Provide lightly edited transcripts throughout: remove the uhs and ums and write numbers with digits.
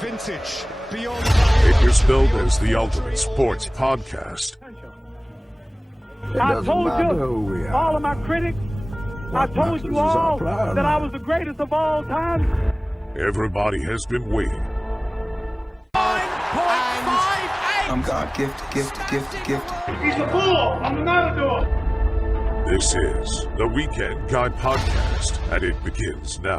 Vintage, beyond It was billed as the ultimate sports podcast. I told you, all of my critics, I told you all that I was the greatest of all time. Everybody has been waiting. 9.58! I'm God gifted. He's a fool! I'm the matador! This is the Weekend Guy Podcast, and it begins now.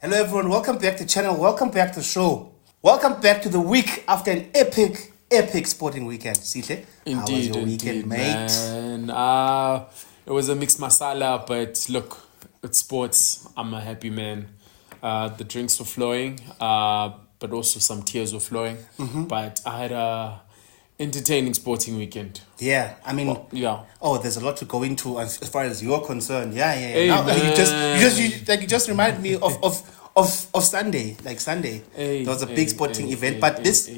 Hello everyone, welcome back to the channel, welcome back to the show. Welcome back to the week after an epic sporting weekend. Sihle, how was your weekend, mate? Man. It was a mixed masala, but look, it's sports. I'm a happy man. The drinks were flowing, but also some tears were flowing. Mm-hmm. But I had a entertaining sporting weekend. Yeah, I mean, Oh, there's a lot to go into as far as you're concerned. Yeah. Hey, now, man. You just reminded me of Sunday, like Sunday. There was a big sporting event, but let's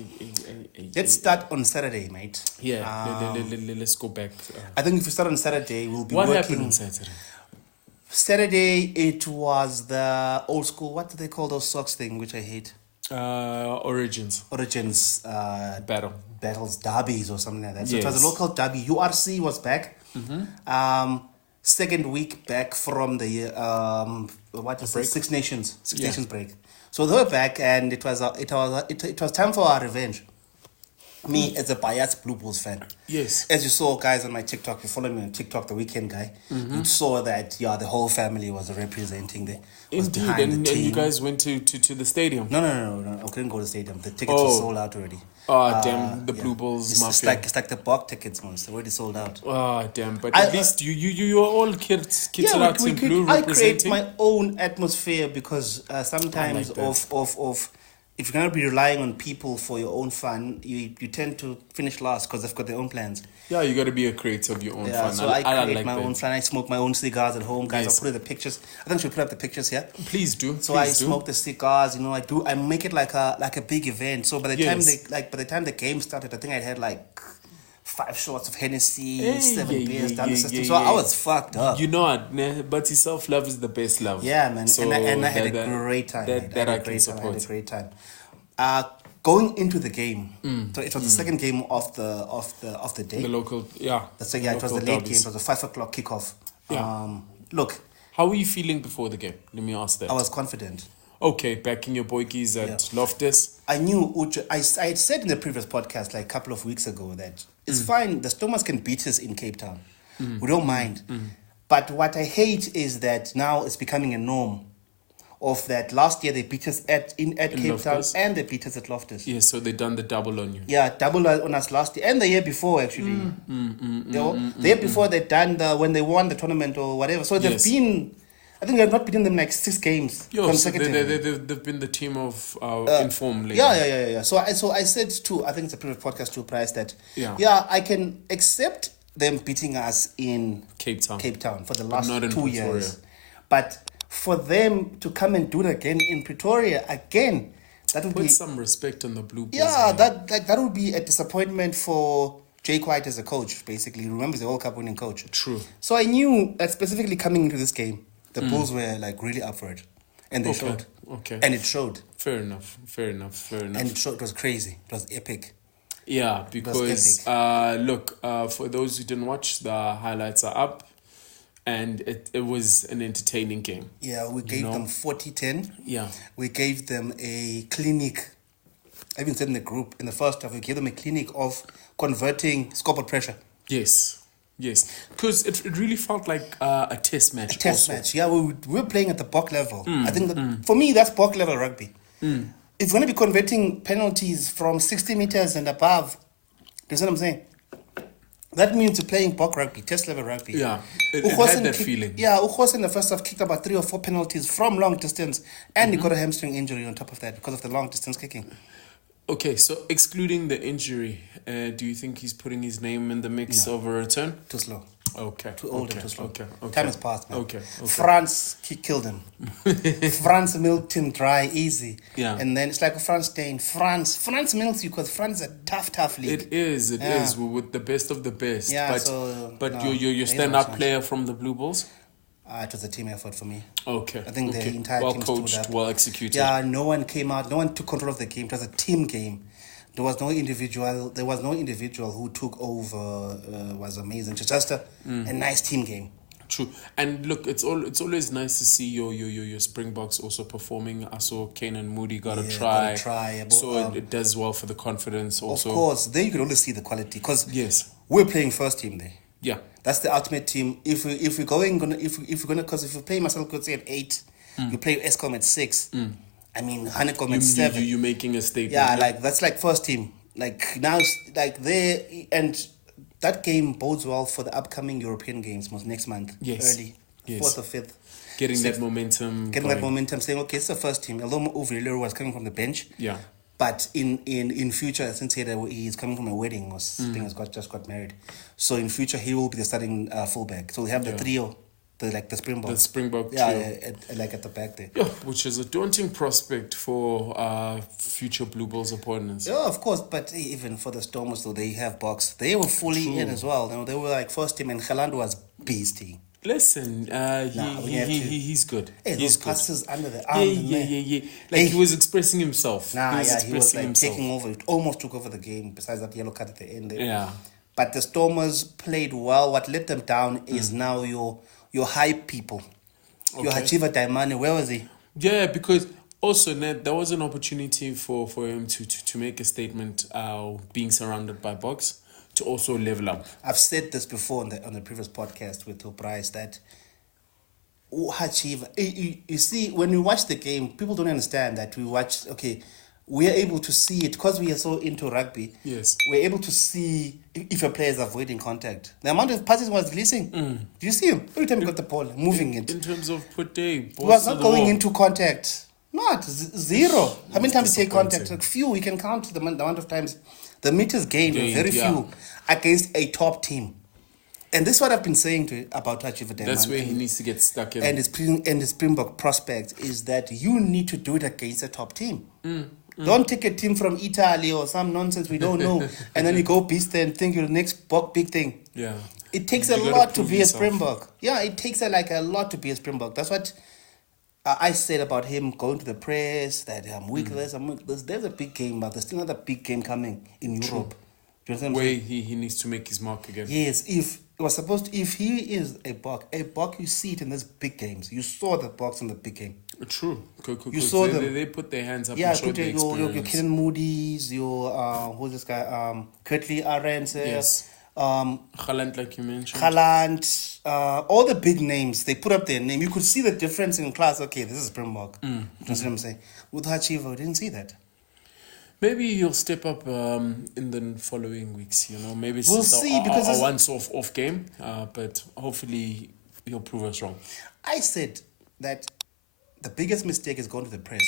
start on Saturday, mate. Yeah, let's go back. I think if we start on Saturday, we'll be what working. happened on Saturday? Saturday, it was the old school, what do they call those socks thing, which I hate? Origins. Battles, derbies or something like that. So Yes. it was a local derby. URC was back. Mm-hmm. Second week back from the Six Nations break. So they were back, and it was time for our revenge. Me as a biased Blue Bulls fan. Yes. As you saw, guys, on my TikTok, you follow me on TikTok, the Weekend Guy. You saw that the whole family was representing the. Was Indeed, behind and the team. you guys went to the stadium. No. I couldn't go to the stadium. The tickets were sold out already. Oh, damn, the Blue Bulls It's mafia. it's like the Bok tickets, man. It's already sold out. Oh, damn. But at least you are all kids out in blue I create representing. my own atmosphere because sometimes I like of if you're going to be relying on people for your own fun, you tend to finish last because they've got their own plans. Yeah, you got to be a creator of your own Yeah, fun. so I create like my that. own fun. I smoke my own cigars at home, guys. Yes. I'll put the pictures. I think I should put up the pictures here. Please do. So I smoke the cigars, I make it like a big event. So by the time the game started, I think I had like 5 shots of Hennessy, 7 beers down the system. So I was fucked up. You know what, but self-love is the best love. Yeah, man. So and I had a great time. That I can I support. had a great time. Going into the game, so it was the second game of the day. The local, yeah. It was the late game. It was a 5 o'clock kickoff. Yeah. Look, How were you feeling before the game? Let me ask that. I was confident. Okay, backing your boykies at Loftus. I knew Uche. I had said in the previous podcast, like a couple of weeks ago, that it's fine. The Stormers can beat us in Cape Town. We don't mind. But what I hate is that now it's becoming a norm. Of that, last year they beat us at Cape Loftus. Town, and they beat us at Loftus. Yeah, so they done the double on you. Yeah, double on us last year and the year before actually. The year before they done when they won the tournament or whatever. So they've been. I think they've not beaten them like 6 games consecutively. So they've been the team of inform lately. Yeah. So I said to, I think it's a previous podcast to Price that I can accept them beating us in Cape Town for the last not in 2 Pretoria. years. But for them to come and do it again in Pretoria again, that would Put be some respect on the Blue Bulls. yeah, man. that would be a disappointment for Jake White as a coach. Basically, remember he's a World Cup winning coach. True. So I knew that specifically coming into this game, the Bulls were like really up for it, and they showed. Okay. And it showed. Fair enough. And it showed. It was crazy. It was epic. Yeah, because look, for those who didn't watch, the highlights are up, and it was an entertaining game. Yeah, we gave them 40-10. Yeah. We gave them a clinic. I even said in the group, in the first half, we gave them a clinic of converting scoreboard pressure. Yes, because it really felt like a test match. A test match, yeah. We were playing at the Bok level. I think that for me, that's Bok level rugby. If we're going to be converting penalties from 60 meters and above, you see what I'm saying? That means you're playing Bok rugby, test level rugby. Yeah, it had that feeling. Yeah, Ukhosa in the first half kicked about 3 or 4 penalties from long distance, and he got a hamstring injury on top of that because of the long distance kicking. Okay, so excluding the injury, do you think he's putting his name in the mix of a return? Too slow. Okay. Too old and too slow. Okay. Time has passed, man. Okay. France killed him. France milked him dry, easy. Yeah. And then it's like a France thing. France milks you because France is a tough league. It is. We're with the best of the best. Yeah, But so, but no, your they stand-up don't player from the Blue Bulls? It was a team effort for me. Okay. I think the entire well team coached, stood up. well executed. Yeah, no one came out. No one took control of the game. It was a team game. There was no individual. There was no individual who took over. Was amazing. Just a nice team game. True. And look, it's always nice to see your Springboks also performing. I saw Kane and Moody got a try. So it does well for the confidence also. Of course, there you can only see the quality because yes, we're playing first team there. Yeah, that's the ultimate team. If you're because if you play Marcel Coetzee at 8, you play Eskom at 6. I mean, Honeycomb at 7. You're making a statement. Yeah, like that's like first team. Like now, like there and. That game bodes well for the upcoming European games next month. Yes. Early. Yes. 4th or 5th. Getting that momentum. That momentum, saying, okay, it's the first team. Although Uvilero was coming from the bench. Yeah. But in future, since he's coming from a wedding, just got married. So in future, he will be the starting fullback. So we have the trio, the Springbok. The Springbok trio. Yeah, at the back there. Yeah, which is a daunting prospect for future Blue Bulls opponents. Yeah, of course. But even for the Stormers, though, they have Box. They were fully in as well. You know, they were like first team, and Geland was beastie. Listen, he's good. Hey, he's those passes good. under the arm. Yeah. Like he was expressing himself. He was like taking over. It almost took over the game. Besides that yellow card at the end there. Yeah. But the Stormers played well. What let them down is now your hype people. Your Hachiva Daimane, where was he? Yeah, because also Ned, there was an opportunity for him to make a statement, being surrounded by Box, to also level up. I've said this before on the previous podcast with Bryce that Hachiva, you see, when we watch the game, people don't understand that we watch, we are able to see it because we are so into rugby. Yes. We're able to see if a player is avoiding contact. The amount of passes was releasing. Do you see him? Every time he got the ball, moving it. In terms of he was not going into contact. Not zero. How many times did he take contact? Like few. You can count the amount of times. The meters gained were very few against a top team. And this is what I've been saying about Hachiva Daimane. That's where he needs to get stuck in. And his Springbok prospect is that you need to do it against a top team. Don't take a team from Italy or some nonsense we don't know, and then you go beast and think you're the next big thing. Yeah, it takes a lot to be a Springbok. Yeah, it takes a lot to be a Springbok. That's what I said about him going to the press. That I'm weak. There's a big game, but there's still another big game coming in Europe. Do you understand? Where he needs to make his mark again. Yes, if he is a Bok, you see it in these big games. You saw the Boks in the big game. True. You saw them. They put their hands up. Yeah, and showed your Kenan Moody's, who's this guy? Kurtley Arends. Yes. Geland, like you mentioned. Geland, all the big names, they put up their name. You could see the difference in class. Okay, this is Springbok. You know what I'm saying? With Hachiva, we didn't see that. Maybe he'll step up in the following weeks. Maybe it's we'll see because a once-off game. But hopefully he'll prove us wrong. I said that the biggest mistake is going to the press.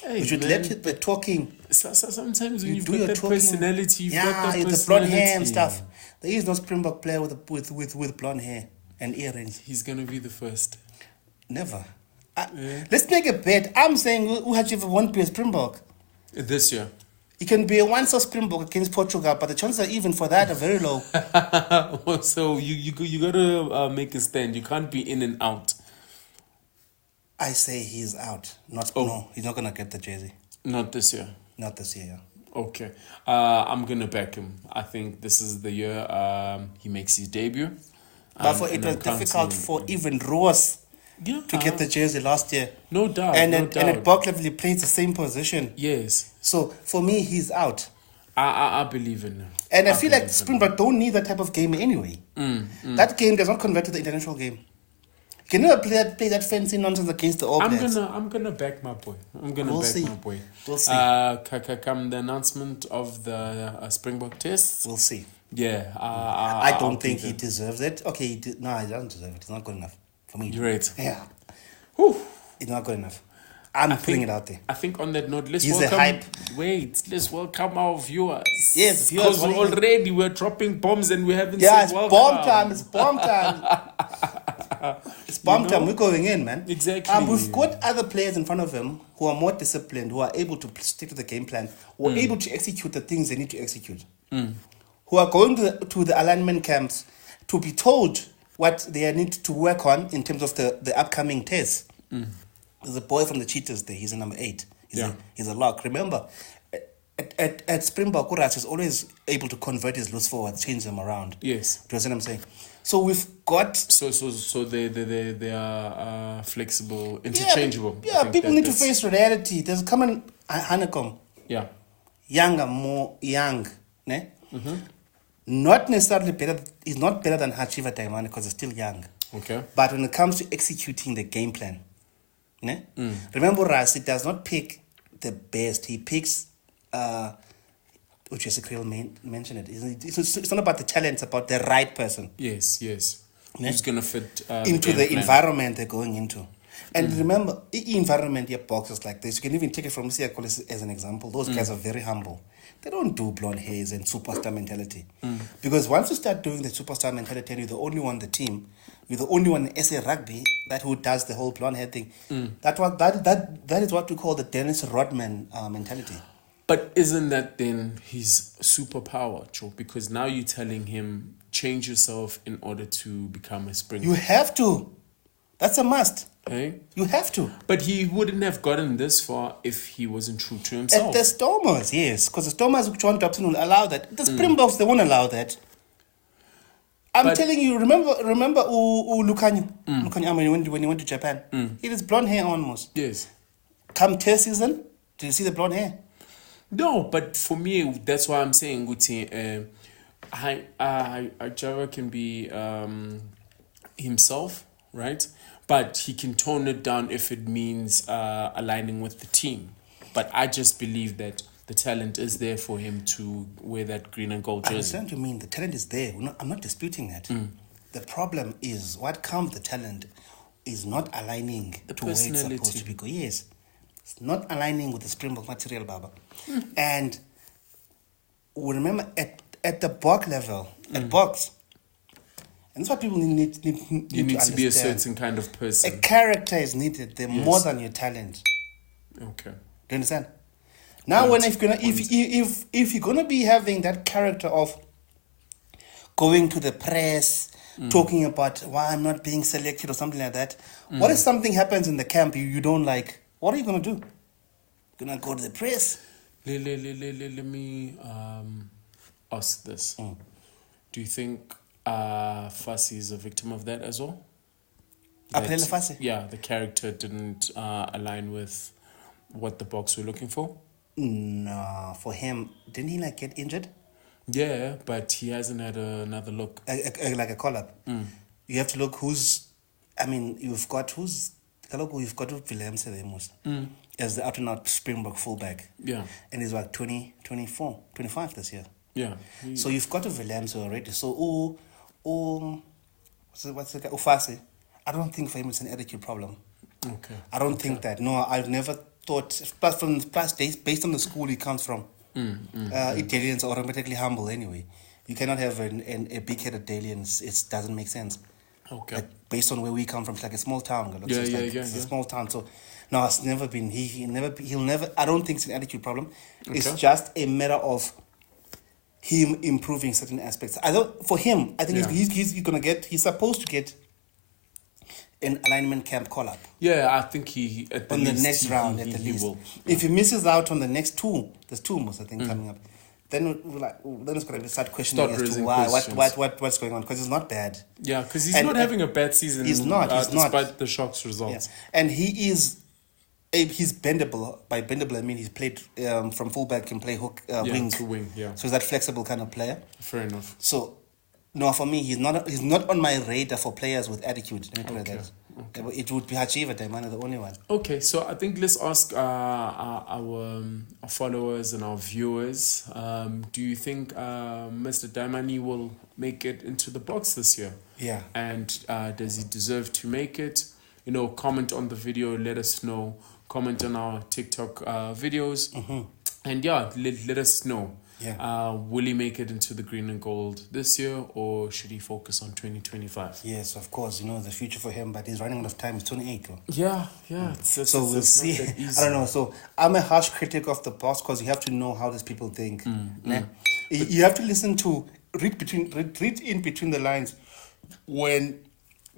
Hey, you should let the talking. Sometimes when you've got that personality, the blonde hair and stuff. There is no Springbok player with blonde hair and earrings. He's gonna be the first. Never. Let's make a bet. I'm saying Uhachiva won't be a Springbok this year. He can be a once-off Springbok against Portugal, but the chances are even for that are very low. So you gotta make a stand. You can't be in and out. I say he's out. No, he's not gonna get the jersey. Not this year. Not this year. Yeah. Okay. I'm gonna back him. I think this is the year he makes his debut. But it was difficult for even Roos to get the jersey last year. No doubt. And at Barclay plays the same position. Yes. So for me, he's out. I believe in him. And I feel like Springbok don't need that type of game anyway. That game does not convert to the international game. You can never play that fancy nonsense against the All Blacks. I'm gonna back my boy. We'll see. We'll see. Come the announcement of the Springbok tests. We'll see. Yeah. I don't think he deserves it. Okay, he doesn't deserve it. It's not good enough for me. You're right. Yeah. Whew. It's not good enough. I'm putting it out there. I think on that note, let's welcome our viewers. Yes, viewers. Because already we're dropping bombs and we haven't said welcome. It's bomb time. It's bomb time. We're going in, man. Exactly. We've got other players in front of him who are more disciplined, who are able to stick to the game plan, who are able to execute the things they need to execute, who are going to the alignment camps to be told what they need to work on in terms of the upcoming tests. There's a boy from the Cheetahs there. He's a number 8. He's a lock. Remember, at Springbok, Uras is always able to convert his loose forwards, change them around. Yes. Do you understand what I'm saying? So we've got... So they are flexible, interchangeable. Yeah, people need to face reality. There's common honeycomb. Yeah. Younger, more young. Ne? Not necessarily better. He's not better than Hachiva Taimane because he's still young. Okay. But when it comes to executing the game plan, ne? Remember, Rasi does not pick the best. He picks, which is a Krill mention it. It's not about the talent, it's about the right person. Yes. Ne? Who's going to fit into the environment they're going into. And remember, the environment, your boxes like this, you can even take it from Sihle as an example. Those guys are very humble. They don't do blonde hairs and superstar mentality. Because once you start doing the superstar mentality and you're the only one on the team, you're the only one in SA Rugby who does the whole blonde hair thing. That is what we call the Dennis Rodman mentality. But isn't that then his superpower, Joe? Because now you're telling him, change yourself in order to become a Springbok. You have to. That's a must. Okay. You have to. But he wouldn't have gotten this far if he wasn't true to himself. At the Stormers, yes. Because the Stormers, John Dobson will allow that. The Springboks, they won't allow that. I'm telling you, remember Lukanyi? Lukanyi, when he went to Japan? He had his blonde hair almost. Yes. Come test season, do you see the blonde hair? No, but for me, that's why I'm saying, Guti, Java can be himself, right? But he can tone it down if it means aligning with the team. But I just believe that the talent is there for him to wear that green and gold jersey. I understand what you mean. The talent is there. I'm not disputing that. The problem is what comes the talent is not aligning to where it's supposed to be. Yes. It's not aligning with the Springbok material, Baba. And remember, at the Bok level, at Boks, and that's what people need you need to be a certain kind of person. A character is needed there more than your talent. Okay. Do you understand? Now, if you're gonna be having that character of going to the press, talking about why I'm not being selected or something like that, what if something happens in the camp you don't like? What are you gonna do? You're gonna go to the press? Let me ask this. Do you think Fassi is a victim of that as well? Fassi? Yeah, the character didn't align with what the Boks were looking for. No, for him, didn't he get injured? Yeah, but he hasn't had another look. Like a call-up. You have to look you've got Williams there most as the out-and-out Springbok fullback. Yeah. And he's 24, 25 this year. Yeah. So you've got a Williams already. So, what's the guy? Ufasi. I don't think for him it's an attitude problem. Okay. I don't think that. No, I've never thought, based on the school he comes from, Italians are automatically humble anyway. You cannot have a big-headed Italian. It doesn't make sense. Okay. Based on where we come from, it's like a small town. It's a small town. So, no, it's never been. He'll never. I don't think it's an attitude problem. Okay. It's just a matter of him improving certain aspects. For him, I think he's supposed to get an alignment camp call-up. Yeah, I think he at on the next round at the least. Will. If he misses out on the next two, there's two more I think coming up. Then then it's going to start questioning as to why, what's going on, because it's not bad. Yeah, because he's not having a bad season. He's not. Despite the Sharks results. Yeah. And he's bendable. By bendable, I mean he's played from fullback, can play hook, wing. To wing, yeah. So he's that flexible kind of player. Fair enough. So, no, for me, he's not on my radar for players with attitude. Let me put it like that. Okay. It would be Hachiva Taimane, the only one. Okay, so I think let's ask our followers and our viewers. Do you think Mr. Taimane will make it into the box this year? Yeah. And does he deserve to make it? Comment on the video. Let us know. Comment on our TikTok videos. And let us know. Yeah. Will he make it into the green and gold this year, or should he focus on 2025? Yes, of course. The future for him, but he's running out of time. He's 28. Yeah. So we'll see. I don't know. So I'm a harsh critic of the boss because you have to know how these people think. You have to listen to read in between the lines when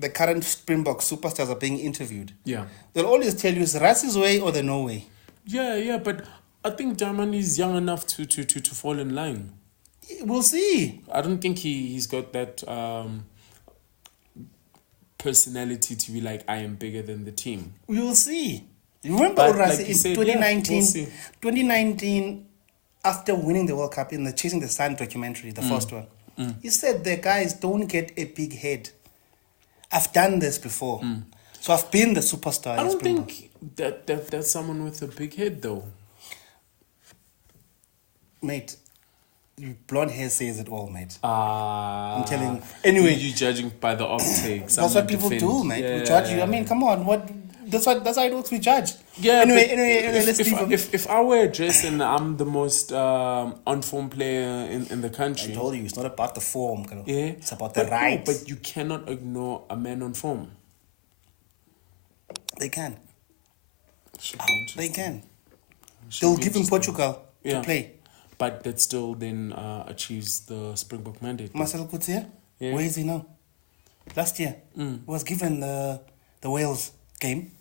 the current Springbok superstars are being interviewed, Yeah. they'll always tell you it's Rassi's way or the no way. Yeah, but I think Diamond is young enough to fall in line. We'll see. I don't think he's got that personality to be like, I am bigger than the team. We will see. You remember But Rassi like you in said, 2019, we'll see. 2019, after winning the World Cup in the Chasing the Sun documentary, the first one, he said the guys don't get a big head. I've done this before. So I've been the superstar. I don't think that's someone with a big head, though. Mate, blonde hair says it all, mate. I'm telling you. Anyway. you judging by the optics. That's what people do, mate. We judge you. I mean, come on. That's how it works. We judge. Yeah. Anyway, let's leave him. If I wear a dress and I'm the most on-form player in the country. I told you, it's not about the form. Yeah. It's about the No, right. but you cannot ignore a man on form. They can. Should be They interesting. can. Should They'll be give him interesting. Portugal to play. But that still then achieves the Springbok mandate. Marcel Coetzee, Yeah. where is he now? Last year, was given the Wales game.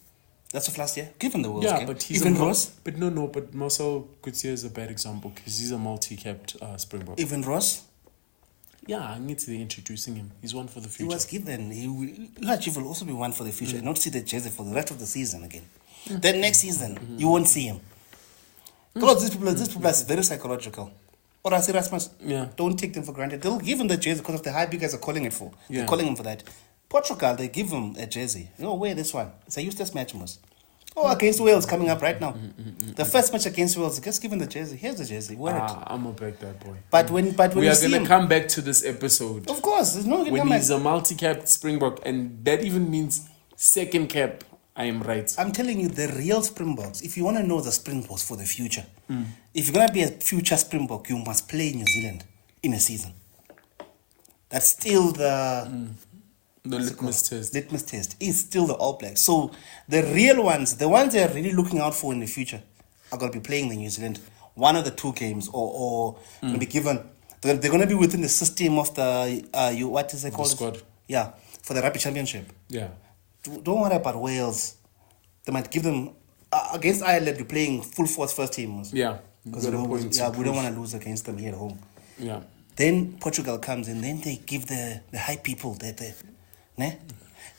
That's of last year. Given the Wales game. But he's Even Ross. But but Marcel Coetzee is a bad example because he's a multi-capped Springbok. Even Ross. Yeah, I need to be introducing him. He's one for the He future. was given. Haji will also be one for the future and not see the jersey for the rest of the season again. Then next season, you won't see him. Because these people are very psychological. Or I say Rasmus, Yeah. don't take them for granted. They'll give him the jersey because of the hype you guys are calling it for. Yeah. They're calling him for that. Portugal, they give him a jersey. Wear this one. It's a useless match, most. Against Wales coming up right now. The first match against Wales, just give him the jersey. Here's the jersey. Wear it. I'm gonna back that boy. But when We you are see gonna him, come back to this episode of course, there's no when he's a multi-capped Springbok, and that even means second cap. I am right. I'm telling you, the real Springboks, if you want to know the Springboks for the future, if you're going to be a future Springbok, you must play New Zealand in a season. That's still the litmus test. litmus test. It's still the All Blacks. So the real ones, the ones they're really looking out for in the future, are going to be playing the New Zealand one of the two games, or going to be given. They're going to be within the system of the what is it called? squad. Yeah, for the Rugby Championship. Yeah. Don't worry about Wales. They might give them against Ireland. You're playing full force first team. Yeah. Because Got a we point to don't prove. want to lose against them here at home. Yeah. Then Portugal comes in. Then they give the high people ne?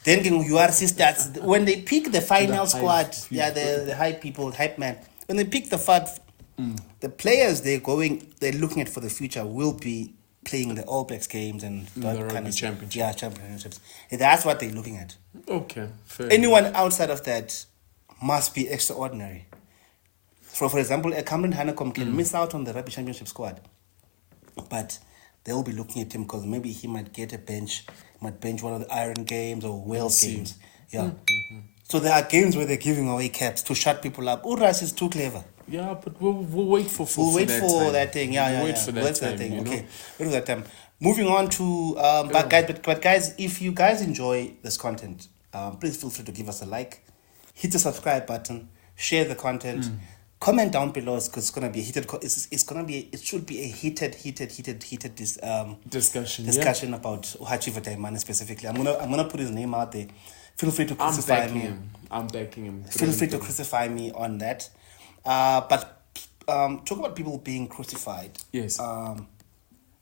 Then URC starts when they pick the final The squad. hype Yeah, the high people, hype man. When they pick the players they're looking at for the future will be playing the All Blacks games and that The kind Rugby of Championship. Yeah, championships. And that's what they're looking at. Okay. Fair. Anyone outside of that must be extraordinary. For example, a Cameron Hanekom can miss out on the Rugby Championship squad, but they'll be looking at him because maybe he might get a bench, might bench one of the Iron games or Wales see. games. Yeah. So there are games where they're giving away caps to shut people up. Uras is too clever. Yeah, but we'll wait for We'll wait for time. that thing. Yeah, We'll yeah, wait yeah. for We'll that wait for time. thing. You know? Okay, wait for that time. Moving on to but guys, if you guys enjoy this content, please feel free to give us a like, hit the subscribe button, share the content, comment down below because it's gonna be a heated. It should be a heated discussion about Uhachi Vataimane specifically. I'm gonna put his name out there. Feel free to crucify me. I'm backing him. Feel free to crucify me on that. But talk about people being crucified. Yes.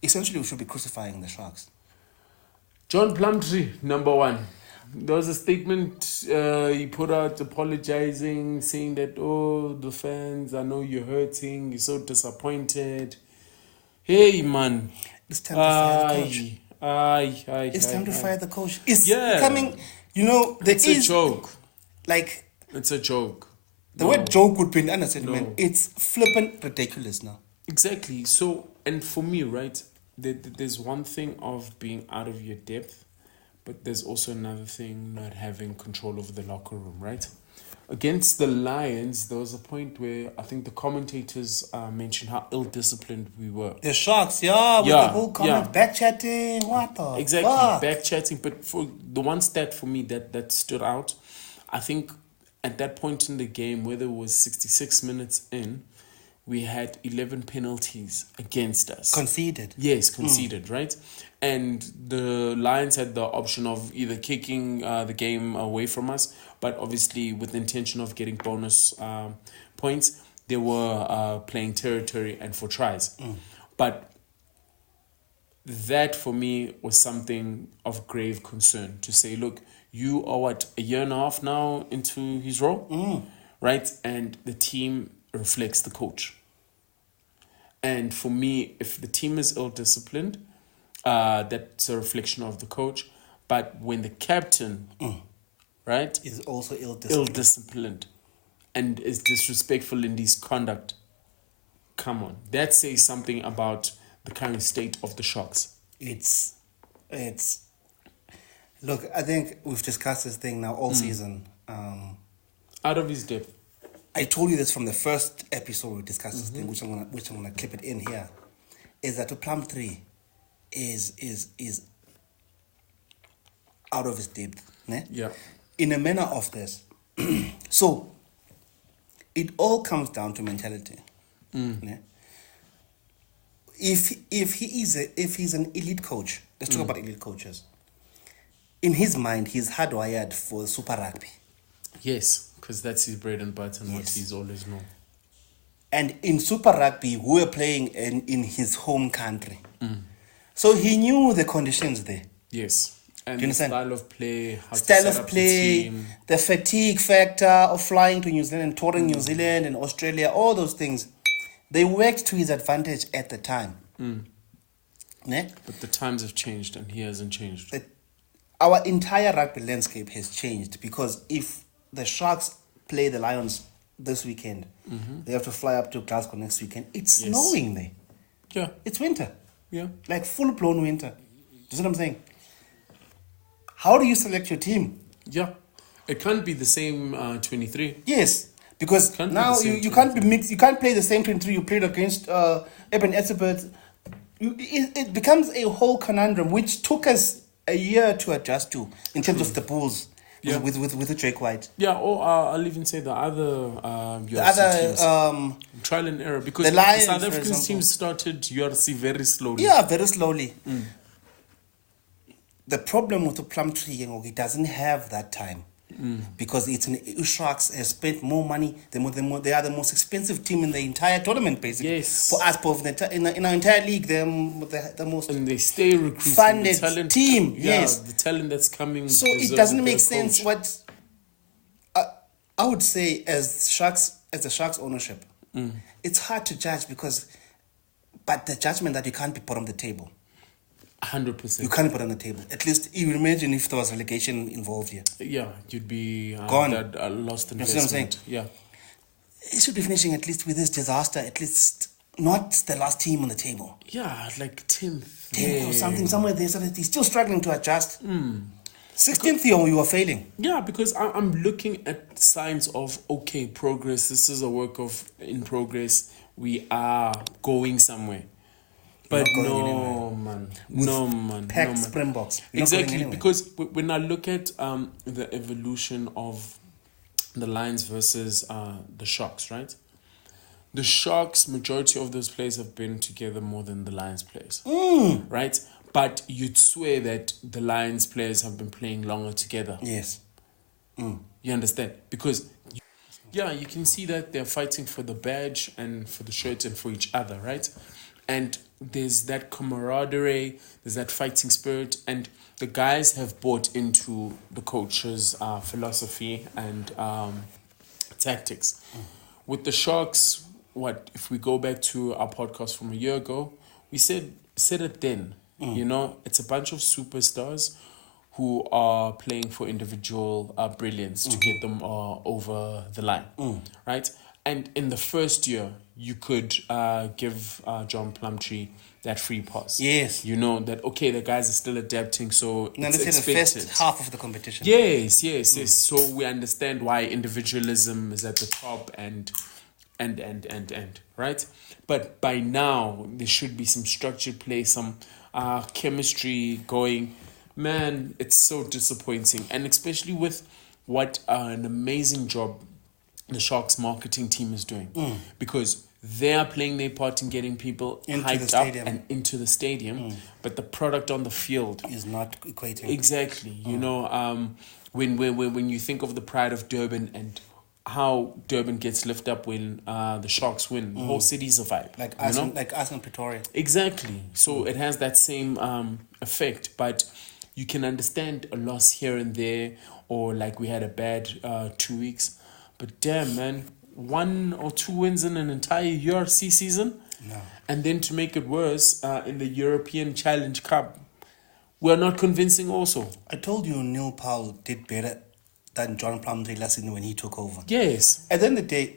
Essentially, we should be crucifying the Sharks. John Plumtree, number one. There was a statement he put out apologizing, saying that, the fans, I know you're hurting, you're so disappointed. Hey, man. It's time to fire the coach. It's time to fire the coach. It's coming. It's a joke. Like, It's a joke. the word joke would be an understatement. No. It's flippant ridiculous now. Exactly. So, and for me, right, there's one thing of being out of your depth, but there's also another thing not having control over the locker room, right? Against the Lions, there was a point where I think the commentators mentioned how ill-disciplined we were. The Sharks, with the whole comment, back-chatting, what the Exactly, fuck? back-chatting. But for the one stat for me that stood out, I think at that point in the game, whether it was 66 minutes in, we had 11 penalties against us. Conceded. Yes, conceded, right? And the Lions had the option of either kicking the game away from us, but obviously with the intention of getting bonus points, they were playing territory and for tries. But that for me was something of grave concern, to say, look, you are a year and a half now into his role, right? And the team reflects the coach. And for me, if the team is ill-disciplined, that's a reflection of the coach. But when the captain, right, Is also ill-disciplined and is disrespectful in his conduct, come on, that says something about the current state of the Sharks. It's look, I think we've discussed this thing now all season. Out of his depth. I told you this from the first episode we discussed this thing, which I'm gonna clip it in here, is that the Plum 3 is out of his depth. Ne? Yeah. In a manner of this. So it all comes down to mentality. Ne? If he's an elite coach, let's talk about elite coaches. In his mind, he's hardwired for Super Rugby. Yes, because that's his bread and butter and what Yes. he's always known. And in Super Rugby, we were playing in his home country. So he knew the conditions there. Yes. And Do you the understand? style of play, how Style to set of up the play, team. the fatigue factor of flying to New Zealand and touring New Zealand and Australia, all those things, they worked to his advantage at the time. Ne? But the times have changed and he hasn't changed. Our entire rugby landscape has changed, because if the Sharks play the Lions this weekend, they have to fly up to Glasgow next weekend. It's Yes. snowing there. Yeah. It's winter. Yeah. Like full-blown winter. Do you see what I'm saying? How do you select your team? Yeah. It can't be the same 23. Yes, because Can't be now the same you can't be mixed. You can't play the same 23 you played against Eben Etzebeth. It becomes a whole conundrum, which took us a year to adjust to in terms of the Bulls Yeah. with the Drake White. Yeah, or I'll even say the other The URC teams. other, Trial and error. Because the Lions, South for African example. teams started URC very slowly. yeah, very slowly. The problem with the Plum Tree, it doesn't have that time. Because Sharks has spent more money. They are the most expensive team in the entire tournament, basically. Yes. For us, both in our entire league, they're the most And they stay recruiting funded the talent, team. Yeah, Yes. the talent that's coming. So it deserves doesn't a make better sense. coach. What I would say as the Sharks ownership, it's hard to judge but the judgment that you can't be put on the table. 100%. You can't put on the table. At least you imagine if there was relegation involved here. Yeah, you'd be Gone. that lost You see what I'm saying? investment. Yeah. It should be finishing at least with this disaster. At least not the last team on the table. Yeah, like 10th. 10th or something, somewhere there, so that he's still struggling to adjust. 16th, you are failing. Yeah, because I'm looking at signs of, okay, progress. This is a work in progress. We are going somewhere. But not going no, man. No, man. Packed no, man. Springboks. You're not Exactly, going anywhere. because when I look at the evolution of the Lions versus the Sharks, right? The Sharks, majority of those players have been together more than the Lions players, right? But you'd swear that the Lions players have been playing longer together. Yes. You understand? Because, you can see that they're fighting for the badge and for the shirt and for each other, right? And there's that camaraderie, there's that fighting spirit, and the guys have bought into the coach's philosophy and tactics. With the Sharks, if we go back to our podcast from a year ago, we said it then. It's a bunch of superstars who are playing for individual brilliance to get them over the line, right? And in the first year, you could give John Plumtree that free pass. Yes. You know that, okay, the guys are still adapting, so Now, it's let's say expected. the first half of the competition. Yes. So we understand why individualism is at the top and right? But by now, there should be some structured play, some chemistry going. Man, it's so disappointing. And especially with what an amazing job the Sharks marketing team is doing. Because They are playing their part in getting people Into the hyped up stadium. and into the stadium, but the product on the field Is not equating. exactly. You know, when you think of the pride of Durban and how Durban gets lifted up when the Sharks win, the whole city's a vibe. Like you us, know? like us in Pretoria. Exactly. So it has that same effect, but you can understand a loss here and there, or like we had a bad 2 weeks. But damn, man, 1 or 2 wins in an entire URC season, and then to make it worse, in the European Challenge Cup, we're not convincing. Also, I told you Neil Powell did better than John Plumtree last season when he took over. yes, At the end of the day,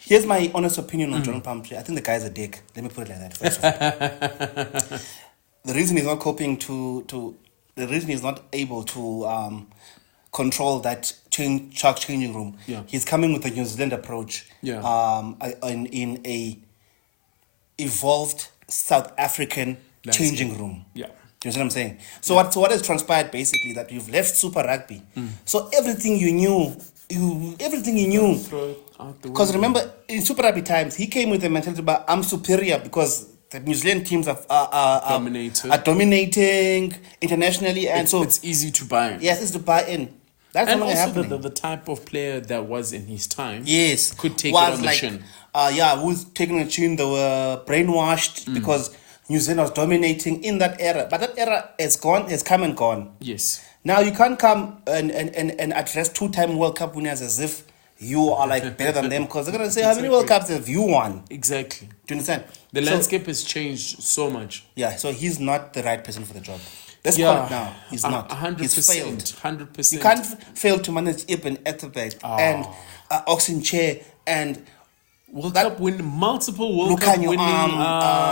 here's my honest opinion on John Plumtree. I think the guy's a dick. Let me put it like that first of all. The reason he's not coping the reason he's not able to control that Shark changing room. Yeah. He's coming with a New Zealand approach. Yeah. In a evolved South African changing room. Yeah. You know what I'm saying? So what has transpired basically that you've left Super Rugby. So everything you knew. Throw it out the Because window. remember, in Super Rugby times, he came with a mentality about I'm superior because the New Zealand teams are dominating internationally, and so it's easy to buy in. yes, it's to buy in. That's And not also happening. the type of player that was in his time, Yes, could take it was on the like, chin. who's taking the chin? They were brainwashed because New Zealand was dominating in that era. But that era has come and gone. Yes. Now you can't come and address 2-time World Cup winners as if you are like better than them, because they're gonna say how many World Cups have you won? Exactly. Do you understand? The So- landscape has changed so much. Yeah, so he's not the right person for the job. Let's Yeah, call it now. He's not. 100%. He's failed. 100%. You can't fail to manage Ibn Etterbeck and Oxenchair and World that- Cup win, multiple World look Cup on your winning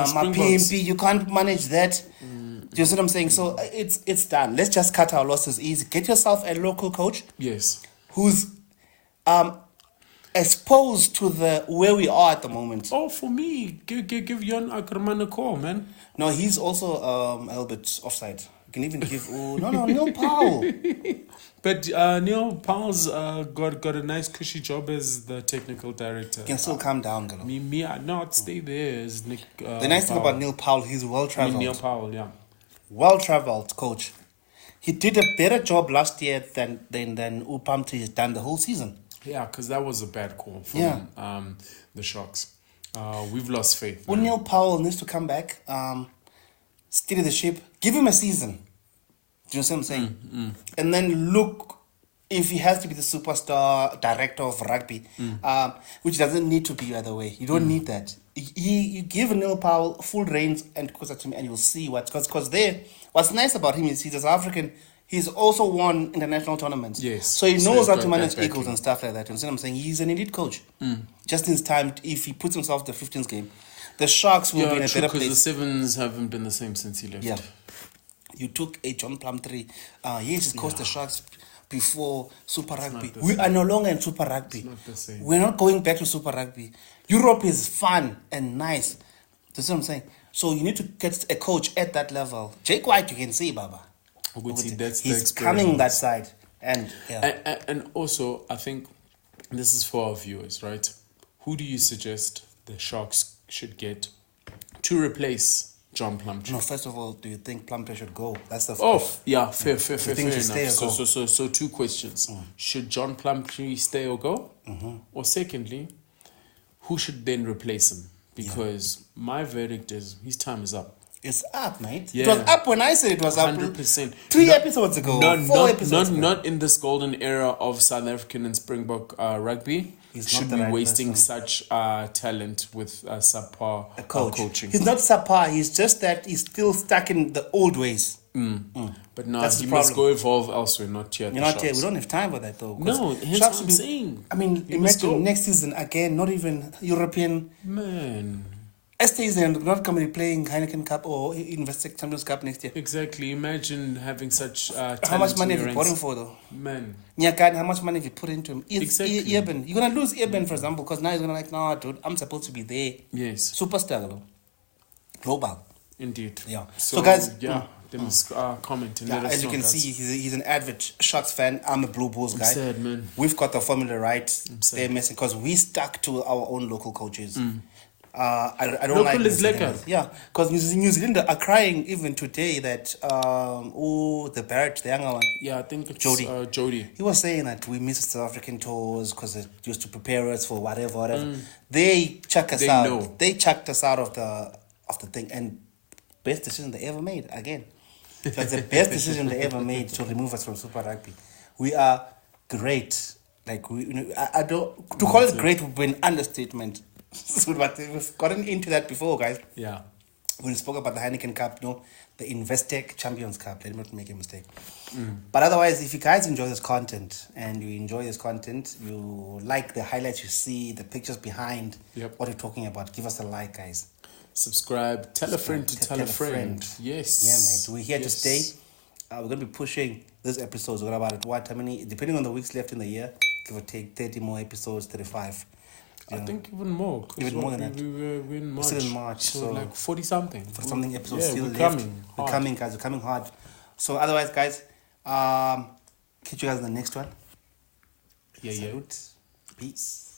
Springboks. PMP. You can't manage that. Do you see what I'm saying? So it's done. Let's just cut our losses easy. Get yourself a local coach Yes. who's exposed to the where we are at the moment. Oh, for me, give Jan Ackerman a call, man. No, he's also a little bit offside. You can even give Neil Powell. But Neil Powell's got a nice cushy job as the technical director. You can still calm down, girl. Me, I'd not stay there as Nick. The nice thing about Neil Powell, he's Neil well-traveled. Powell, yeah. Well-traveled coach. He did a better job last year than Upamti has done the whole season. Yeah, because that was a bad call from Yeah. the Sharks. We've lost faith. When Neil Powell needs to come back, steady the ship, give him a season. Do you know what I'm saying? And then look if he has to be the superstar director of rugby, which doesn't need to be, by the way. You don't need that. You give Neil Powell full reins and coach him, and you'll see what. Because what's nice about him is he's a South African. He's also won international tournaments. Yes. So he So knows he's how got to manage that egos backing. and stuff like that. You know what I'm saying? He's an elite coach. Just in his time, if he puts himself the 15th game, the Sharks will be in Yeah, a true, better because the place. Sevens haven't been the same since he left. Yeah. You took a John Plumtree. Yes, he coached the Sharks before Super Rugby. We are no longer in Super Rugby. not the same. We're not going back to Super Rugby. Europe is fun and nice. That's what I'm saying. So you need to get a coach at that level. Jake White, you can see, Baba. Ukuthi that's the He's coming that experience. side. And yeah. And also, I think this is for our viewers, right? Who do you suggest the Sharks should get to replace John Plumtree? No, first of all, do you think Plumtree should go? That's the Oh, yeah, fair think he should stay enough. or go? So 2 questions. Should John Plumtree stay or go? Or secondly, who should then replace him? Because my verdict is his time is up. It's up, mate. Yeah. It was up when I said it was up. 100%. 3 episodes ago. 4 episodes ago. Not in this golden era of South African and Springbok rugby. He's not Should the be right wasting person. such talent with subpar coaching. He's not subpar. He's just that he's still stuck in the old ways. But no, That's he the must problem. go evolve elsewhere, not here at You're the not here. We Sharks. don't have time for that though. 'cause No, hence Sharks what I'm will be- saying. I mean, He must go. imagine next season again, not even European. Man, STs and not going to be playing Heineken Cup or Investec Champions Cup next year. exactly. Imagine having such talent. How much money in have your you bought him hands. for though? Man, Nyakan, how much money have you put into him? Exactly. Eben. You're going to lose Eben, for example, because now he's going to like, no, dude, I'm supposed to be there. yes, Superstar, though. Global. indeed. Yeah. So, So, guys, yeah, them comment and Yeah, let us as you know, can guys. see, he's an avid Sharks fan. I'm a Blue Bulls guy. sad, man. We've got the formula right. sad. They're missing because we stuck to our own local coaches. I don't Local like is New lekker. Zealanders. Yeah, because New Zealanders are crying even today that the Barrett, the younger one, Yeah, I think it's Jody. Jody. he was saying that we miss South African tours because it used to prepare us for whatever. They chuck us They out. know. They chucked us out of the thing, and best decision they ever made again. It was the best decision they ever made to remove us from Super Rugby. We are great. Like I don't to call it great would be an understatement. But we've gotten into that before, guys. Yeah. When we spoke about the Heineken Cup, the Investec Champions Cup. Let me not make a mistake. But otherwise, if you guys enjoy this content and you enjoy this content, you like the highlights you see, the pictures behind what we're talking about, give us a like, guys. Subscribe. Tell a friend to tell a friend. Yes. Yeah, mate. We're here to stay. We're going to be pushing these episodes. What about it? How many? Depending on the weeks left in the year, give or take 30 more episodes, 35. I think even more. Even more than that. We're in March. Still in March. So like 40 something. For something episodes still we're left. coming. We're coming, guys. We're coming hard. So otherwise, guys, catch you guys in the next one. Yeah. Salute. Peace.